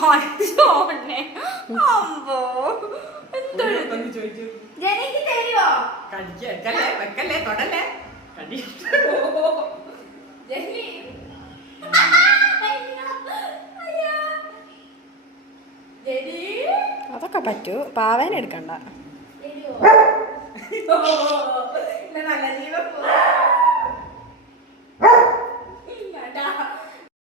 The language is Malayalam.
പച്ചോന്നെ അമ്പോ ജനിക്ക് തരുവോ വെക്കല്ലേ തൊടല്ലേ ജനി അതൊക്കെ പറ്റൂ പാവേന എടുക്കണ്ട നല്ല ജീവ